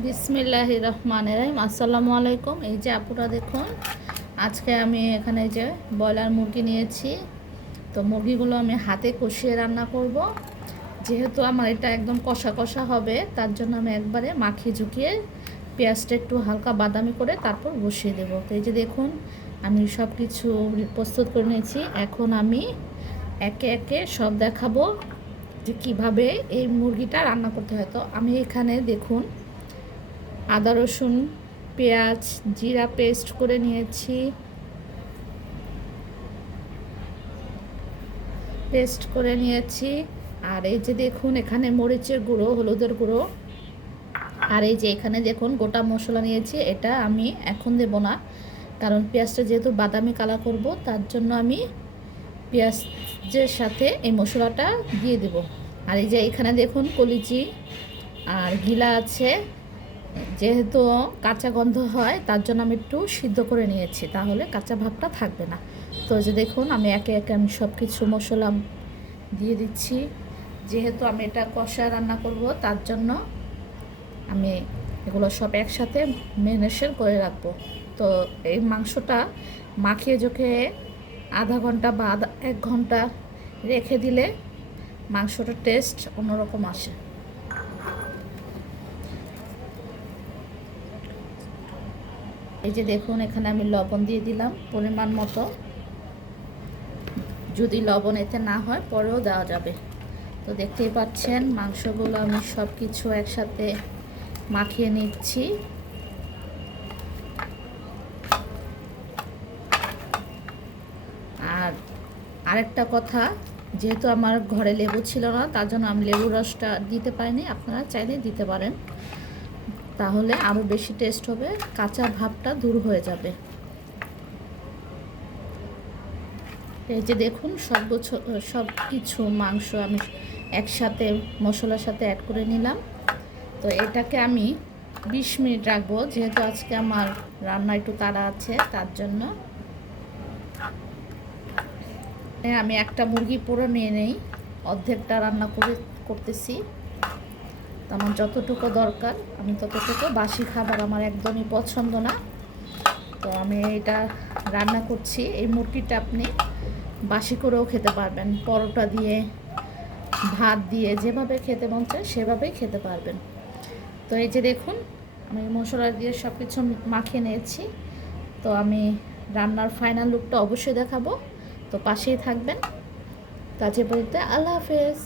বিসমিল্লাহির রহমানির রহিম। আসসালামু আলাইকুম। এই যে আপুরা দেখুন, আজকে আমি এখানে যে ব্রয়লার মুরগি নিয়েছি। তো মুরগিগুলো আমি হাতে কষিয়ে রান্না করব। যেহেতু আমার এটা একদম কষা কষা হবে, তার জন্য আমি একবারে মাখিয়ে ঝুঁকিয়ে পেঁয়াজটা একটু হালকা বাদামি করে তারপর বসিয়ে দেবো। তো এই যে দেখুন, আমি সব কিছু প্রস্তুত করে নিয়েছি। এখন আমি একে একে সব দেখাবো যে কিভাবে এই মুরগিটা রান্না করতে হয়। তো আমি এখানে দেখুন আদা রসুন পেঁয়াজ জিরা পেস্ট করে নিয়েছি, আর এই যে দেখুন এখানে মরিচের গুঁড়ো, হলুদের গুঁড়ো, আর এই যে এখানে দেখুন গোটা মশলা নিয়েছি। এটা আমি এখন দেব না, কারণ পেঁয়াজটা যেহেতু বাদামি কালার করব, তার জন্য আমি পেঁয়াজের সাথে এই মশলাটা দিয়ে দেব। আর এই যে এখানে দেখুন কলিজি আর গিলা আছে, যেহেতু কাঁচা গন্ধ হয় তার জন্য আমি একটু সিদ্ধ করে নিয়েছি, তাহলে কাঁচা ভাবটা থাকবে না। তো যে দেখুন আমি একে একে আমি সব কিছু মশলা দিয়ে দিচ্ছি। যেহেতু আমি এটা কষা রান্না করব, তার জন্য আমি এগুলো সব একসাথে ম্যারিনেশন করে রাখবো। তো এই মাংসটা মাখিয়ে জোখে আধা ঘন্টা বা 1 ঘন্টা রেখে দিলে মাংসটার টেস্ট অন্যরকম আসে। এই যে দেখুন এখানে আমি লবণ দিয়ে দিলাম পরিমাণ মতো, যদি লবণ এতে না হয় পরেও দেওয়া যাবে। তো দেখতেই পাচ্ছেন মাংসগুলো আমি সব কিছু একসাথে মাখিয়ে নিচ্ছি। আর আরেকটা কথা, যেহেতু আমার ঘরে লেবু ছিল না, তার জন্য আমি লেবুর রসটা দিতে পারিনি। আপনারা চাইলে দিতে পারেন, তাহলে আরও বেশি টেস্ট হবে, কাঁচা ভাবটা দূর হয়ে যাবে। এই যে দেখুন সব কিছু মাংস আমি একসাথে মশলার সাথে অ্যাড করে নিলাম। তো এটাকে আমি 20 মিনিট রাখবো, যেহেতু আজকে আমার রান্না একটু তাড়া আছে, তার জন্য আমি একটা মুরগি পুরো নিয়ে নেই, অর্ধেকটা রান্না করতেছি। তো আমার যতটুকু দরকার আমি ততটুকু, বাসি খাবার আমার একদমই পছন্দ না। তো আমি এটা রান্না করছি। এই মুরগিটা আপনি বাসি করেও খেতে পারবেন, পরোটা দিয়ে ভাত দিয়ে যেভাবে খেতে মন চায় সেভাবেই খেতে পারবেন। তো এই যে দেখুন আমি মশলা দিয়ে সব কিছু মাখিয়ে নিয়েছি। তো আমি রান্নার ফাইনাল লুকটা অবশ্যই দেখাবো, তো পাশেই থাকবেন। কাজে বলতে আল্লাহ হাফেজ।